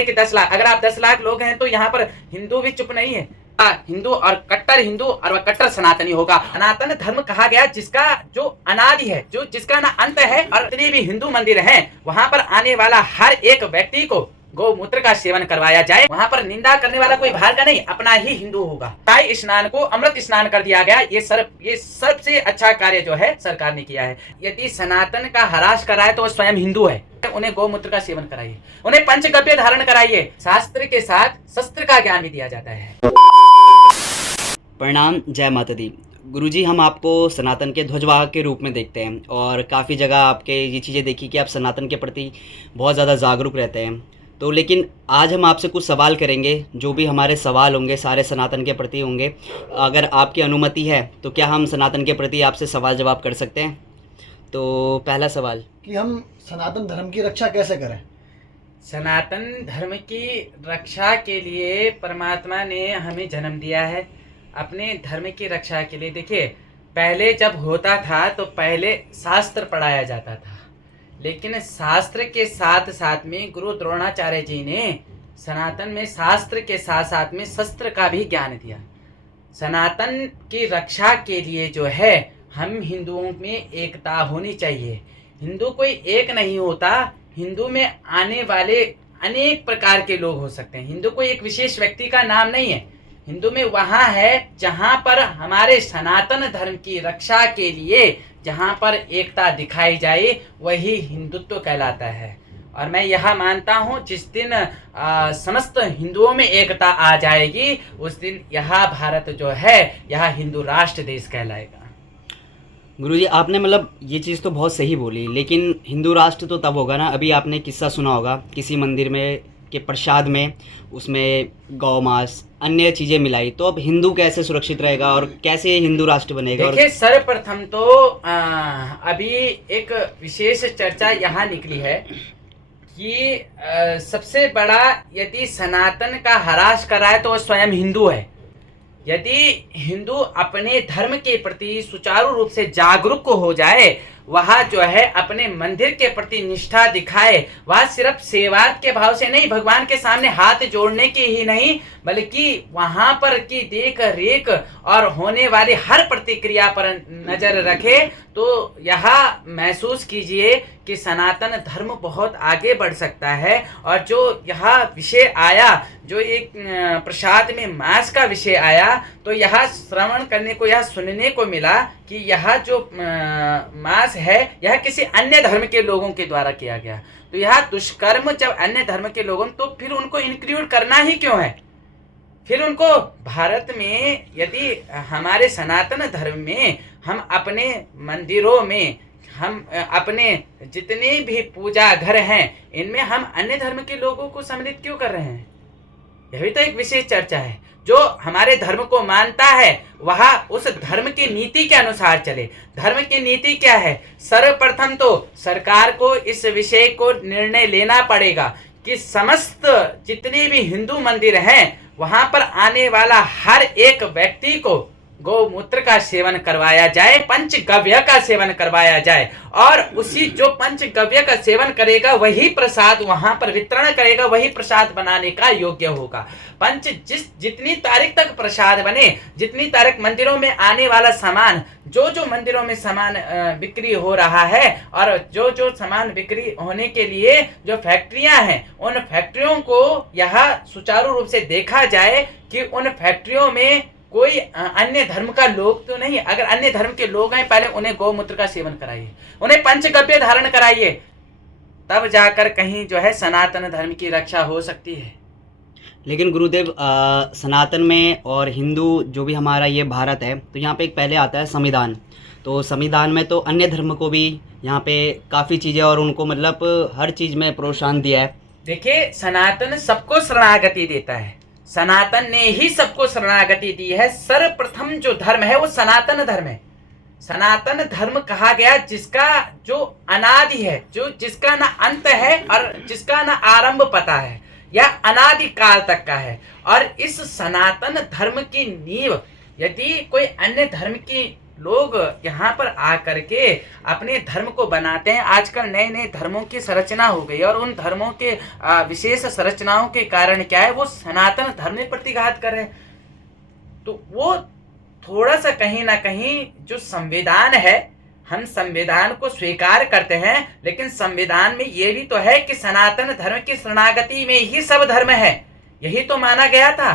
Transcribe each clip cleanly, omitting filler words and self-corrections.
कि 10 लाख, अगर आप 10 लाख लोग हैं तो यहाँ पर हिंदू भी चुप नहीं है। हिंदू और हिंदू और वह कट्टर सनातनी होगा। सनातन धर्म कहा गया जिसका जो अनादि है, जो जिसका ना अंत है, और जितने भी हिंदू मंदिर हैं वहां पर आने वाला हर एक व्यक्ति को गौमूत्र का सेवन करवाया जाए। वहां पर निंदा करने वाला कोई बाहर का नहीं, अपना ही हिंदू होगा। ताई स्नान को अमृत स्नान कर दिया गया। ये सबसे अच्छा कार्य जो है सरकार ने किया है। यदि सनातन का ह्रास कराए तो वो स्वयं हिंदू है। उन्हें गौमूत्र का सेवन कराइए, उन्हें पंचगव्य धारण कराइए। शास्त्र के साथ शस्त्र का ज्ञान भी दिया जाता है। प्रणाम, जय माता दी। गुरुजी, हम आपको सनातन के ध्वजवाहक के रूप में देखते हैं और काफ़ी जगह आपके ये चीज़ें देखी कि आप सनातन के प्रति बहुत ज़्यादा जागरूक रहते हैं। तो लेकिन आज हम आपसे कुछ सवाल करेंगे, जो भी हमारे सवाल होंगे सारे सनातन के प्रति होंगे। अगर आपकी अनुमति है तो क्या हम सनातन के प्रति आपसे सवाल जवाब कर सकते हैं? तो पहला सवाल कि हम सनातन धर्म की रक्षा कैसे करें। सनातन धर्म की रक्षा के लिए परमात्मा ने हमें जन्म दिया है, अपने धर्म की रक्षा के लिए। देखिए, पहले जब होता था तो पहले शास्त्र पढ़ाया जाता था, लेकिन शास्त्र के साथ साथ में गुरु द्रोणाचार्य जी ने सनातन में शास्त्र के साथ साथ में शस्त्र का भी ज्ञान दिया। सनातन की रक्षा के लिए जो है हम हिंदुओं में एकता होनी चाहिए। हिंदू कोई एक नहीं होता, हिंदू में आने वाले अनेक प्रकार के लोग हो सकते हैं। हिंदू कोई एक विशेष व्यक्ति का नाम नहीं है। हिंदू में वहाँ है जहाँ पर हमारे सनातन धर्म की रक्षा के लिए जहाँ पर एकता दिखाई जाए वही हिंदुत्व कहलाता है। और मैं यह मानता हूँ जिस दिन समस्त हिंदुओं में एकता आ जाएगी उस दिन यह भारत जो है यह हिंदू राष्ट्र देश कहलाएगा। गुरुजी, आपने मतलब ये चीज़ तो बहुत सही बोली, लेकिन हिंदू राष्ट्र तो तब होगा ना। अभी आपने किस्सा सुना होगा किसी मंदिर में के प्रसाद में उसमें गौ मांस अन्य चीज़ें मिलाई, तो अब हिंदू कैसे सुरक्षित रहेगा और कैसे हिंदू राष्ट्र बनेगा? देखिए, सर्वप्रथम तो अभी एक विशेष चर्चा यहाँ निकली है कि सबसे बड़ा यदि सनातन का ह्रास कराए तो वह स्वयं हिंदू है। यदि हिंदू अपने धर्म के प्रति सुचारू रूप से जागरूक हो जाए, वह जो है अपने मंदिर के प्रति निष्ठा दिखाए, वह सिर्फ सेवार्थ के भाव से नहीं, भगवान के सामने हाथ जोड़ने की ही नहीं, बल्कि वहां पर की देख रेख और होने वाली हर प्रतिक्रिया पर नजर रखे, तो यह महसूस कीजिए कि सनातन धर्म बहुत आगे बढ़ सकता है। और जो यह विषय आया, जो एक प्रसाद में मांस का विषय आया, तो यह श्रवण करने को, यह सुनने को मिला कि यह जो मांस है यह किसी अन्य धर्म के लोगों के द्वारा किया गया। तो यह दुष्कर्म जब अन्य धर्म के लोगों, तो फिर उनको इंक्लूड करना ही क्यों है? फिर उनको भारत में यदि हमारे सनातन धर्म में हम अपने मंदिरों में, हम अपने जितने भी पूजा घर हैं इनमें हम अन्य धर्म के लोगों को सम्मिलित क्यों कर रहे हैं? यह भी तो एक विशेष चर्चा है। जो हमारे धर्म को मानता है वह उस धर्म की नीति के अनुसार चले। धर्म की नीति क्या है? सर्वप्रथम तो सरकार को इस विषय को निर्णय लेना पड़ेगा कि समस्त जितने भी हिंदू मंदिर हैं वहां पर आने वाला हर एक व्यक्ति को गौमूत्र का सेवन करवाया जाए, पंचगव्य का सेवन करवाया जाए, और उसी जो पंचगव्य का सेवन करेगा वही प्रसाद वहां पर वितरण करेगा, वही प्रसाद बनाने का योग्य होगा। जितनी तारीख तक प्रसाद बने, जितनी तारीख मंदिरों में आने वाला सामान, जो मंदिरों में सामान बिक्री हो रहा है, और जो सामान बिक्री होने के लिए जो फैक्ट्रियां हैं उन फैक्ट्रियों को यह सुचारू रूप से देखा जाए कि उन फैक्ट्रियों में कोई अन्य धर्म का लोग तो नहीं। अगर अन्य धर्म के लोग हैं पहले उन्हें गौमूत्र का सेवन कराइए, उन्हें पंचगव्य धारण कराइए, तब जाकर कहीं जो है सनातन धर्म की रक्षा हो सकती है। लेकिन गुरुदेव, सनातन में और हिंदू जो भी हमारा ये भारत है, तो यहाँ पे एक पहले आता है संविधान। तो संविधान में तो अन्य धर्म को भी यहाँ पे काफ़ी चीज़ें और उनको मतलब हर चीज़ में प्रोत्साहन दिया है। देखिए, सनातन सबको शरणागति देता है, सनातन ने ही सबको शरणागति दी है। सर्वप्रथम जो धर्म है वो सनातन धर्म है। सनातन धर्म कहा गया जिसका जो अनादि है, जो जिसका ना अंत है और जिसका ना आरंभ पता है, यह अनादि काल तक का है। और इस सनातन धर्म की नींव यदि कोई अन्य धर्म की लोग यहाँ पर आकर के अपने धर्म को बनाते हैं। आजकल नए नए धर्मों की संरचना हो गई और उन धर्मों के विशेष संरचनाओं के कारण क्या है, वो सनातन धर्म में प्रतिघात कर रहे हैं। तो वो थोड़ा सा कहीं ना कहीं जो संविधान है, हम संविधान को स्वीकार करते हैं, लेकिन संविधान में ये भी तो है कि सनातन धर्म की शरणागति में ही सब धर्म है। यही तो माना गया था।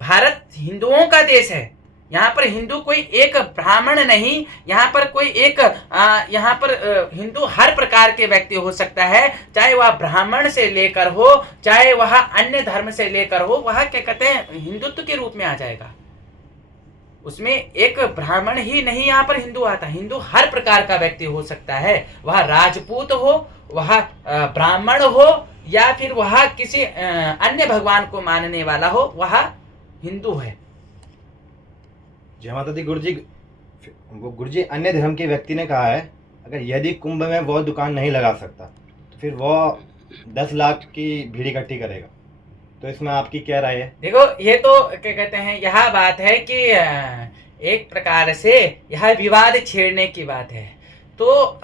भारत हिंदुओं का देश है। यहाँ पर हिंदू कोई एक ब्राह्मण नहीं, यहाँ पर कोई एक यहाँ पर हिंदू हर प्रकार के व्यक्ति हो सकता है, चाहे वह ब्राह्मण से लेकर हो, चाहे वह अन्य धर्म से लेकर हो, वह क्या कहते हैं हिंदुत्व के रूप में आ जाएगा। उसमें एक ब्राह्मण ही नहीं यहाँ पर हिंदू आता, हिंदू हर प्रकार का व्यक्ति हो सकता है। वह राजपूत हो, वह ब्राह्मण हो, या फिर वह किसी अन्य भगवान को मानने वाला हो, वह हिंदू है। जय माता दी। गुरुजी अन्य धर्म के व्यक्ति ने कहा है, अगर यदि कुंभ में वो दुकान नहीं लगा सकता तो फिर वो 10 लाख की भीड़ इकट्ठी करेगा। तो इसमें आपकी क्या राय है? देखो, ये तो क्या कहते हैं, यह बात है कि एक प्रकार से यह विवाद छेड़ने की बात है। तो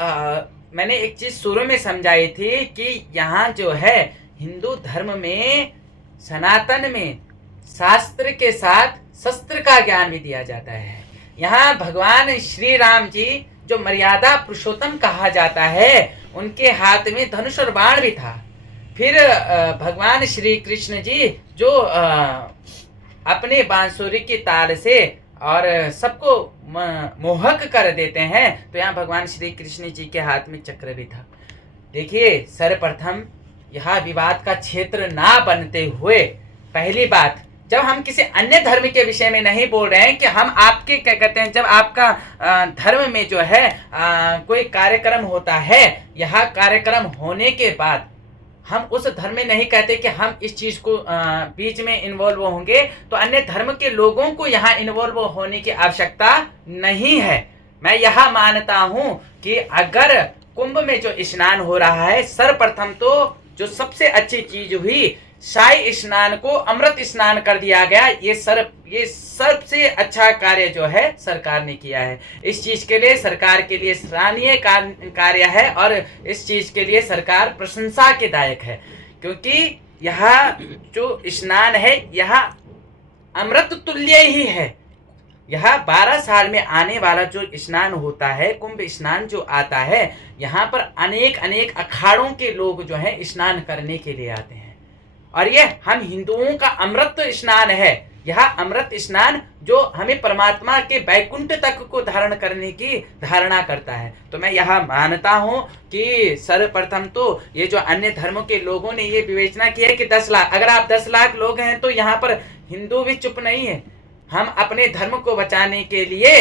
मैंने एक चीज शुरू में समझाई थी कि यहाँ जो है हिंदू धर्म में, सनातन में शास्त्र के साथ शस्त्र का ज्ञान भी दिया जाता है। यहाँ भगवान श्री राम जी जो मर्यादा पुरुषोत्तम कहा जाता है, उनके हाथ में धनुष और बाण भी था। फिर भगवान श्री कृष्ण जी जो अपने बांसुरी की ताल से और सबको मोहक कर देते हैं, तो यहाँ भगवान श्री कृष्ण जी के हाथ में चक्र भी था। देखिए, सर्वप्रथम यह विवाद का क्षेत्र ना बनते हुए, पहली बात, जब हम किसी अन्य धर्म के विषय में नहीं बोल रहे हैं कि हम आपके क्या कहते हैं, जब आपका धर्म में जो है कोई कार्यक्रम होता है, यह कार्यक्रम होने के बाद हम उस धर्म में नहीं कहते कि हम इस चीज को बीच में इन्वॉल्व होंगे, तो अन्य धर्म के लोगों को यहाँ इन्वॉल्व होने की आवश्यकता नहीं है। मैं यह मानता हूँ कि अगर कुंभ में जो स्नान हो रहा है, सर्वप्रथम तो जो सबसे अच्छी चीज हुई, शाही स्नान को अमृत स्नान कर दिया गया। ये सबसे अच्छा कार्य जो है सरकार ने किया है। इस चीज के लिए सरकार के लिए सराहनीय कार्य है और इस चीज के लिए सरकार प्रशंसा के दायक है, क्योंकि यह जो स्नान है यह अमृत तुल्य ही है। यह 12 साल में आने वाला जो स्नान होता है, कुंभ स्नान जो आता है, यहाँ पर अनेक अनेक अखाड़ों के लोग जो है स्नान करने के लिए आते हैं, और ये हम हिंदुओं का अमृत स्नान है। यह अमृत स्नान जो हमें परमात्मा के बैकुंठ तक को धारण करने की धारणा करता है। तो मैं यह मानता हूँ कि सर्वप्रथम तो ये जो अन्य धर्मों के लोगों ने ये विवेचना की है कि 10 लाख, अगर आप 10 लाख लोग हैं तो यहाँ पर हिंदू भी चुप नहीं है। हम अपने धर्म को बचाने के लिए,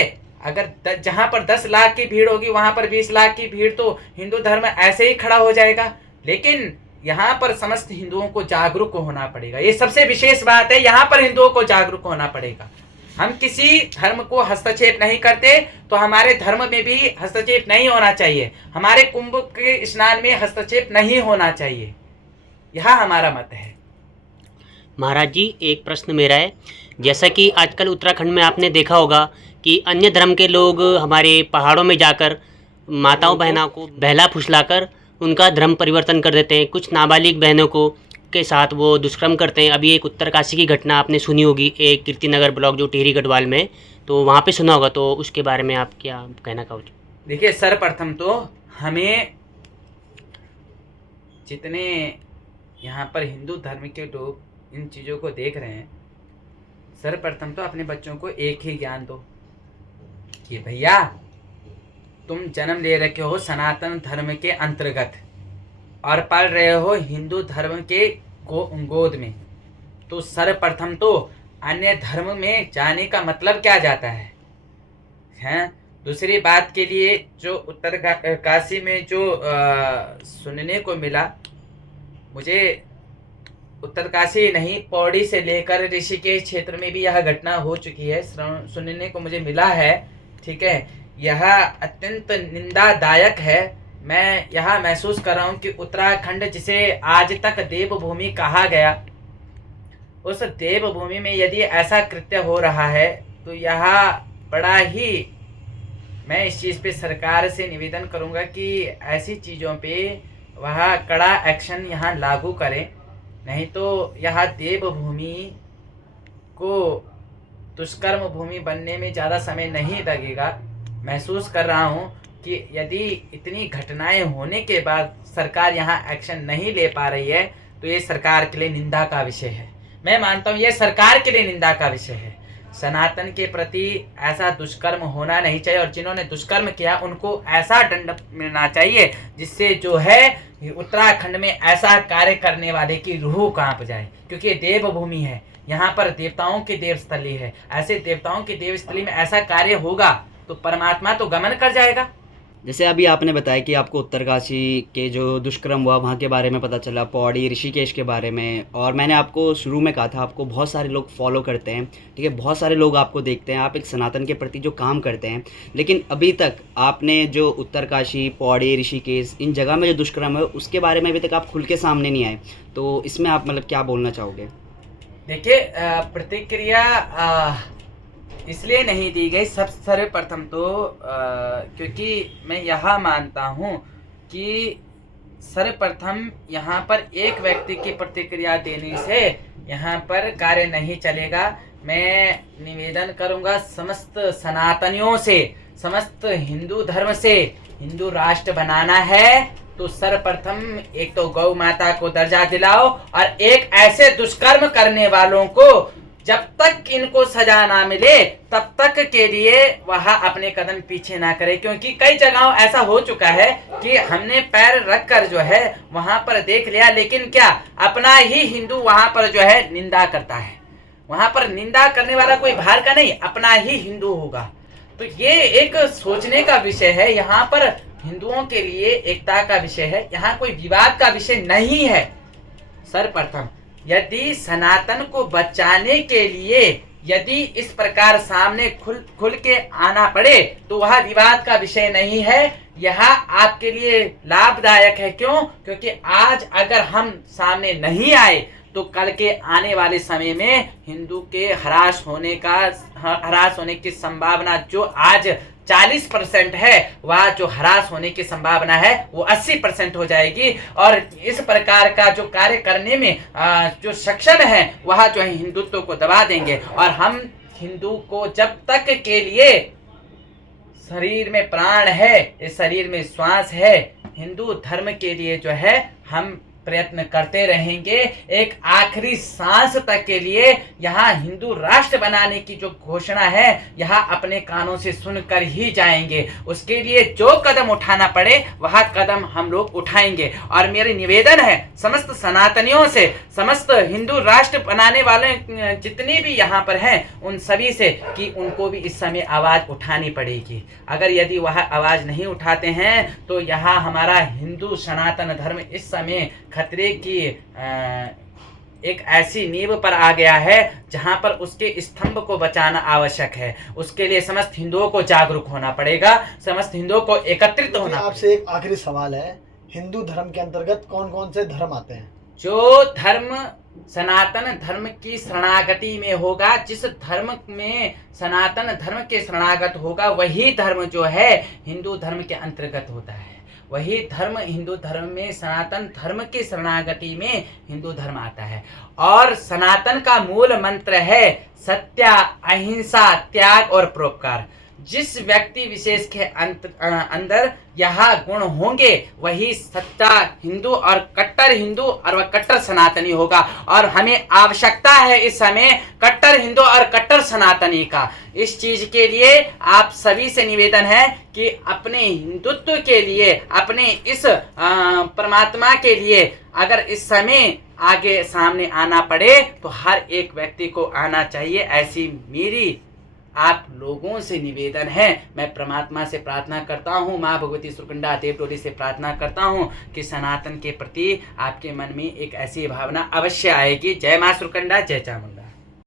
अगर जहाँ पर 10 लाख की भीड़ होगी वहाँ पर 20 लाख की भीड़, तो हिंदू धर्म ऐसे ही खड़ा हो जाएगा। लेकिन यहाँ पर समस्त हिंदुओं को जागरूक होना पड़ेगा। ये सबसे विशेष बात है, यहाँ पर हिंदुओं को जागरूक होना पड़ेगा। हम किसी धर्म को हस्तक्षेप नहीं करते, तो हमारे धर्म में भी हस्तक्षेप नहीं होना चाहिए, हमारे कुंभ के स्नान में हस्तक्षेप नहीं होना चाहिए। यह हमारा मत है। महाराज जी, एक प्रश्न मेरा है, जैसा कि आजकल उत्तराखंड में आपने देखा होगा कि अन्य धर्म के लोग हमारे पहाड़ों में जाकर माताओं बहनों को बहला फुसलाकर उनका धर्म परिवर्तन कर देते हैं। कुछ नाबालिग बहनों को के साथ वो दुष्कर्म करते हैं। अभी एक उत्तरकाशी की घटना आपने सुनी होगी, एक कीर्तिनगर ब्लॉक जो टिहरी गढ़वाल में, तो वहाँ पे सुना होगा, तो उसके बारे में आप क्या कहना चाहोगे? देखिए, सर्वप्रथम तो हमें जितने यहाँ पर हिंदू धर्म के लोग इन चीज़ों को देख रहे हैं, सर्वप्रथम तो अपने बच्चों को एक ही ज्ञान दो कि भैया तुम जन्म ले रखे हो सनातन धर्म के अंतर्गत और पल रहे हो हिंदू धर्म के गोद में, तो सर्वप्रथम तो अन्य धर्म में जाने का मतलब क्या जाता है, हैं? दूसरी बात के लिए जो उत्तरकाशी में जो सुनने को मिला, मुझे उत्तरकाशी नहीं, पौड़ी से लेकर ऋषिकेश क्षेत्र में भी यह घटना हो चुकी है, सुनने को मुझे मिला है। ठीक है, यह अत्यंत निंदादायक है। मैं यह महसूस कर रहा हूँ कि उत्तराखंड जिसे आज तक देवभूमि कहा गया, उस देवभूमि में यदि ऐसा कृत्य हो रहा है तो यह बड़ा ही मैं इस चीज़ पे सरकार से निवेदन करूंगा कि ऐसी चीज़ों पे वह कड़ा एक्शन यहाँ लागू करें, नहीं तो यह देवभूमि को दुष्कर्म भूमि बनने में ज़्यादा समय नहीं लगेगा। महसूस कर रहा हूँ कि यदि इतनी घटनाएं होने के बाद सरकार यहाँ एक्शन नहीं ले पा रही है तो ये सरकार के लिए निंदा का विषय है। मैं मानता हूँ ये सरकार के लिए निंदा का विषय है। सनातन के प्रति ऐसा दुष्कर्म होना नहीं चाहिए और जिन्होंने दुष्कर्म किया उनको ऐसा दंड मिलना चाहिए जिससे जो है उत्तराखंड में ऐसा कार्य करने वाले की रूह कांप जाए, क्योंकि ये देवभूमि है, यहाँ पर देवताओं की देवस्थली है। ऐसे देवताओं की देवस्थली में ऐसा कार्य होगा तो परमात्मा तो गमन कर जाएगा। जैसे अभी आपने बताया कि आपको उत्तरकाशी के जो दुष्कर्म हुआ वहाँ के बारे में पता चला, पौड़ी ऋषिकेश के बारे में, और मैंने आपको शुरू में कहा था आपको बहुत सारे लोग फॉलो करते हैं, ठीक है, बहुत सारे लोग आपको देखते हैं, आप एक सनातन के प्रति जो काम करते हैं, लेकिन अभी तक आपने जो उत्तरकाशी, पौड़ी, ऋषिकेश इन जगह में जो दुष्कर्म है उसके बारे में अभी तक आप खुल के सामने नहीं आए, तो इसमें आप मतलब क्या बोलना चाहोगे? देखिए, प्रतिक्रिया इसलिए नहीं दी गई सब सर्वप्रथम तो क्योंकि मैं यह मानता हूँ कि सर्वप्रथम यहाँ पर एक व्यक्ति की प्रतिक्रिया देने से यहाँ पर कार्य नहीं चलेगा। मैं निवेदन करूँगा समस्त सनातनियों से, समस्त हिंदू धर्म से, हिंदू राष्ट्र बनाना है तो सर्वप्रथम एक तो गौ माता को दर्जा दिलाओ और एक ऐसे दुष्कर्म करने वालों को जब तक इनको सजा ना मिले तब तक के लिए वह अपने कदम पीछे ना करे, क्योंकि कई जगहों ऐसा हो चुका है कि हमने पैर रखकर जो है वहां पर देख लिया, लेकिन क्या अपना ही हिंदू वहां पर जो है निंदा करता है। वहां पर निंदा करने वाला कोई बाहर का नहीं, अपना ही हिंदू होगा। तो ये एक सोचने का विषय है। यहाँ पर हिंदुओं के लिए एकता का विषय है, यहाँ कोई विवाद का विषय नहीं है। सर्वप्रथम यदि सनातन को बचाने के लिए यदि इस प्रकार सामने खुल के आना पड़े तो वह विवाद का विषय नहीं है, यह आपके लिए लाभदायक है। क्यों? क्योंकि आज अगर हम सामने नहीं आए तो कल के आने वाले समय में हिंदू के हरास होने की संभावना जो आज 40% है, वह जो हरास होने की संभावना है वो 80% हो जाएगी। और इस प्रकार का जो कार्य करने में जो सक्षम है वह जो है हिंदुत्व को दबा देंगे। और हम हिंदू को जब तक के लिए शरीर में प्राण है, इस शरीर में श्वास है, हिंदू धर्म के लिए जो है हम प्रयत्न करते रहेंगे। एक आखिरी सांस तक के लिए यहाँ हिंदू राष्ट्र बनाने की जो घोषणा है यहाँ अपने कानों से सुनकर ही जाएंगे। उसके लिए जो कदम उठाना पड़े वह कदम हम लोग उठाएंगे। और मेरी निवेदन है समस्त सनातनियों से, समस्त हिंदू राष्ट्र बनाने वाले जितने भी यहाँ पर हैं उन सभी से कि उनको भी इस समय आवाज़ उठानी पड़ेगी। अगर यदि वह आवाज़ नहीं उठाते हैं तो यहाँ हमारा हिंदू सनातन धर्म इस समय खतरे की एक ऐसी नींव पर आ गया है जहां पर उसके स्तंभ को बचाना आवश्यक है। उसके लिए समस्त हिंदुओं को जागरूक होना पड़ेगा, समस्त हिंदुओं को एकत्रित होना। आपसे एक आखिरी सवाल है, हिंदू धर्म के अंतर्गत कौन कौन से धर्म आते हैं? जो धर्म सनातन धर्म की शरणागति में होगा, जिस धर्म में सनातन धर्म के शरणागत होगा वही धर्म जो है हिंदू धर्म के अंतर्गत होता है। वही धर्म हिंदू धर्म में सनातन धर्म की शरणागति में हिंदू धर्म आता है। और सनातन का मूल मंत्र है सत्य, अहिंसा, त्याग और परोपकार। जिस व्यक्ति विशेष के अंदर यह गुण होंगे वही सच्चा हिंदू और कट्टर हिंदू और वह कट्टर सनातनी होगा। और हमें आवश्यकता है इस समय कट्टर हिंदू और कट्टर सनातनी का। इस चीज के लिए आप सभी से निवेदन है कि अपने हिंदुत्व के लिए, अपने इस परमात्मा के लिए अगर इस समय आगे सामने आना पड़े तो हर एक व्यक्ति को आना चाहिए। ऐसी मेरी आप लोगों से निवेदन है। मैं परमात्मा से प्रार्थना करता हूँ, माँ भगवती सुरकंडा देवटोली से प्रार्थना करता हूँ कि सनातन के प्रति आपके मन में एक ऐसी भावना अवश्य आएगी। जय माँ सुरकंडा, जय चामुंडा।